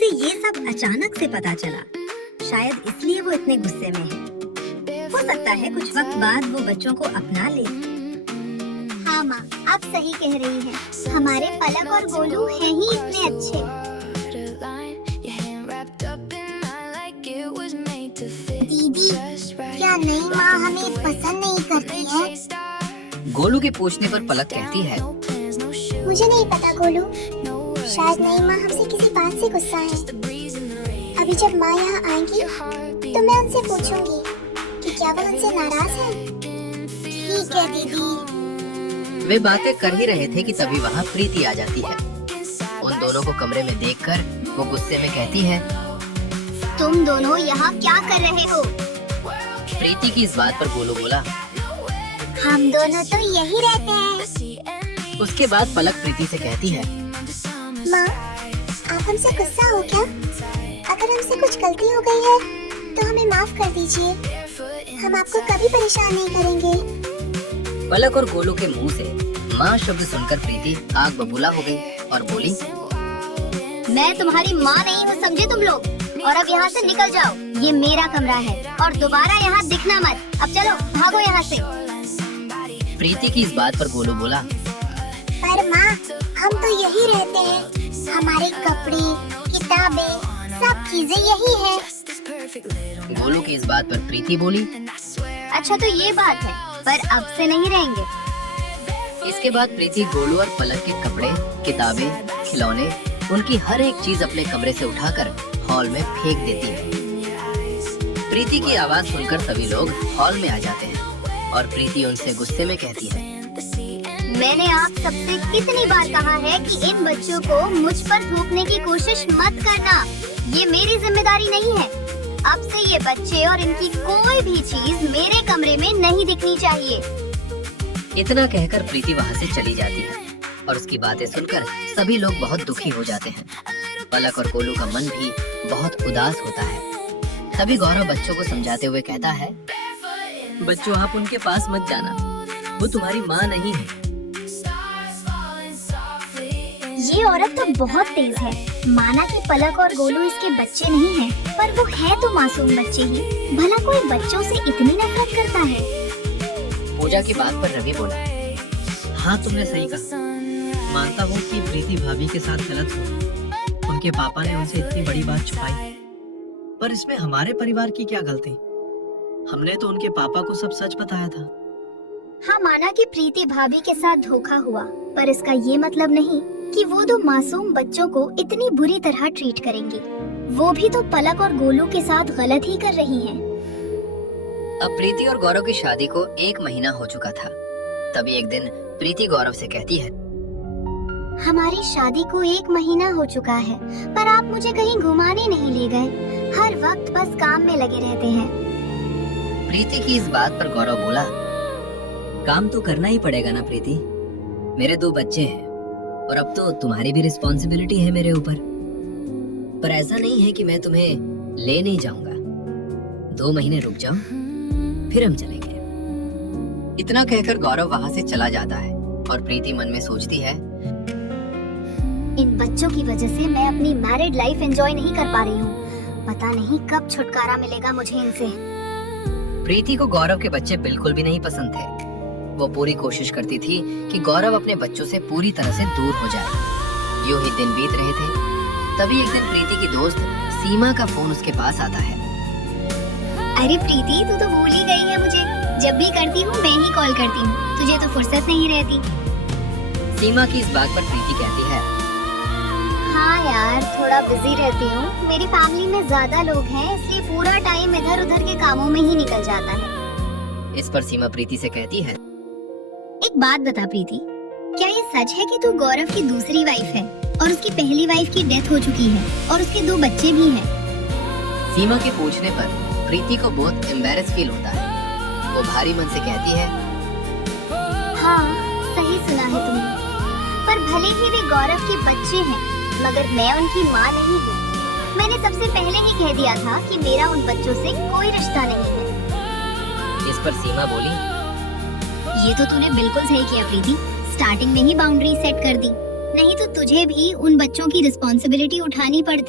उसे ये सब अचानक से पता चला। शायद इसलिए वो इतने गुस्से में है। हो सकता है कुछ वक्त बाद वो बच्चों को अपना ले। हाँ माँ, आप सही कह रही हैं। हमारे पलक और गोलू हैं ही इतने अच्छे। दीदी, क्या नई माँ हमें पसंद नहीं करती है? गोलू के पूछने पर पलक कहती है, मुझे नहीं पता गोलू, शायद नई माँ हमसे किसी बात से गुस्सा है। अभी जब माँ यहाँ आएंगी तो मैं उनसे पूछूंगी कि क्या वो उनसे नाराज है। ठीक है दीदी। वे बातें कर ही रहे थे कि तभी वहाँ प्रीति आ जाती है। उन दोनों को कमरे में देखकर वो गुस्से में कहती है, तुम दोनों यहाँ क्या कर रहे हो? प्रीति की इस बात पर गोलू बोला, हम दोनों तो यही रहते हैं। उसके बाद पलक प्रीति से कहती है, माँ, आप हमसे गुस्सा हो क्या? अगर हमसे कुछ गलती हो गई है तो हमें माफ कर दीजिए। हम आपको कभी परेशान नहीं करेंगे। पलक और गोलू के मुंह से माँ शब्द सुनकर प्रीति आग बबूला हो गई और बोली, मैं तुम्हारी माँ नहीं हूँ, समझे तुम लोग? और अब यहाँ से निकल जाओ, ये मेरा कमरा है और दोबारा यहाँ दिखना मत। अब चलो भागो यहाँ से। प्रीति की इस बात पर गोलू बोला, पर माँ, हम तो यही रहते हैं। हमारे कपड़े, किताबें, सब चीजें यही है। गोलू की इस बात पर प्रीति बोली, अच्छा तो ये बात है, पर अब से नहीं रहेंगे। इसके बाद प्रीति गोलू और पलक के कपड़े, किताबें, खिलौने, उनकी हर एक चीज अपने कमरे से उठाकर हॉल में फेंक देती है। प्रीति की आवाज सुनकर सभी लोग हॉल में आ जाते हैं और प्रीति उनसे गुस्से में कहती है, मैंने आप सबसे कितनी बार कहा है कि इन बच्चों को मुझ पर थूकने की कोशिश मत करना। ये मेरी जिम्मेदारी नहीं है। अब से ये बच्चे और इनकी कोई भी चीज मेरे कमरे में नहीं दिखनी चाहिए। इतना कहकर प्रीति वहाँ से चली जाती है और उसकी बातें सुनकर सभी लोग बहुत दुखी हो जाते हैं। पलक और गोलू का मन भी बहुत उदास होता है। तभी गौरव बच्चों को समझाते हुए कहता है, बच्चों आप उनके पास मत जाना, वो तुम्हारी माँ नहीं है। ये औरत तो बहुत तेज है। माना कि पलक और गोलू इसके बच्चे नहीं हैं, पर वो है तो मासूम बच्चे ही। भला कोई बच्चों से इतनी नफरत करता है? पूजा की बात पर रवि बोला, हाँ तुमने सही कहा। मानता हूँ कि प्रीति भाभी के साथ गलत हो। उनके पापा ने उनसे इतनी बड़ी बात छुपाई, पर इसमें हमारे परिवार की क्या गलती? हमने तो उनके पापा को सब सच बताया था। हाँ, माना कि प्रीति भाभी के साथ धोखा हुआ, पर इसका ये मतलब नहीं कि वो दो मासूम बच्चों को इतनी बुरी तरह ट्रीट करेंगी। वो भी तो पलक और गोलू के साथ गलत ही कर रही हैं। अब प्रीति और गौरव की शादी को 1 महीना हो चुका था। तभी एक दिन प्रीति गौरव से कहती है, हमारी शादी को 1 महीना हो चुका है, पर आप मुझे कहीं घुमाने नहीं ले गए। हर वक्त बस काम में लगे रहते हैं। प्रीति की इस बात पर गौरव बोला, काम तो करना ही पड़ेगा ना प्रीति, मेरे 2 बच्चे हैं और अब तो तुम्हारी भी रिस्पॉन्सिबिलिटी है मेरे ऊपर। पर ऐसा नहीं है कि मैं तुम्हें ले नहीं जाऊंगा। 2 महीने रुक जाओ, फिर हम चलेंगे। इतना कहकर गौरव वहाँ से चला जाता है और प्रीति मन में सोचती है, इन बच्चों की वजह से मैं अपनी मैरिड लाइफ एंजॉय नहीं कर पा रही हूँ। पता नहीं कब छुटकारा मिलेगा मुझे इनसे। प्रीति को गौरव के बच्चे बिल्कुल भी नहीं पसंद थे। वो पूरी कोशिश करती थी कि गौरव अपने बच्चों से पूरी तरह से दूर हो जाए। यूं ही दिन बीत रहे थे। तभी एक दिन प्रीति की दोस्त सीमा का फोन उसके पास आता है। अरे प्रीति, तू तो भूल ही गई है मुझे। जब भी करती हूँ मैं ही कॉल करती हूँ, तुझे तो फुर्सत नहीं रहती। सीमा की इस बात पर प्रीति कहती है, हाँ यार, थोड़ा बिजी रहती हूँ। मेरी फैमिली में ज्यादा लोग हैं, इसलिए पूरा टाइम इधर उधर के कामों में ही निकल जाता है। इस पर सीमा प्रीति से कहती है, एक बात बता प्रीति, क्या ये सच है कि तू गौरव की दूसरी वाइफ है और उसकी पहली वाइफ की डेथ हो चुकी है और उसके 2 बच्चे भी हैं? सीमा के पूछने पर प्रीति को बहुत एम्बैरेस फील होता है। वो भारी मन से कहती है, हाँ सही सुना है तुमने, पर भले ही वे गौरव के बच्चे हैं, मगर मैं उनकी माँ नहीं हूँ। मैंने सबसे पहले ही कह दिया था कि मेरा उन बच्चों से कोई रिश्ता नहीं है। इस पर सीमा बोली, ये तो तूने बिल्कुल सही किया प्रीति, स्टार्टिंग में ही बाउंड्री सेट कर दी, नहीं तो तुझे भी उन बच्चों की रिस्पॉन्सिबिलिटी उठानी पड़ती।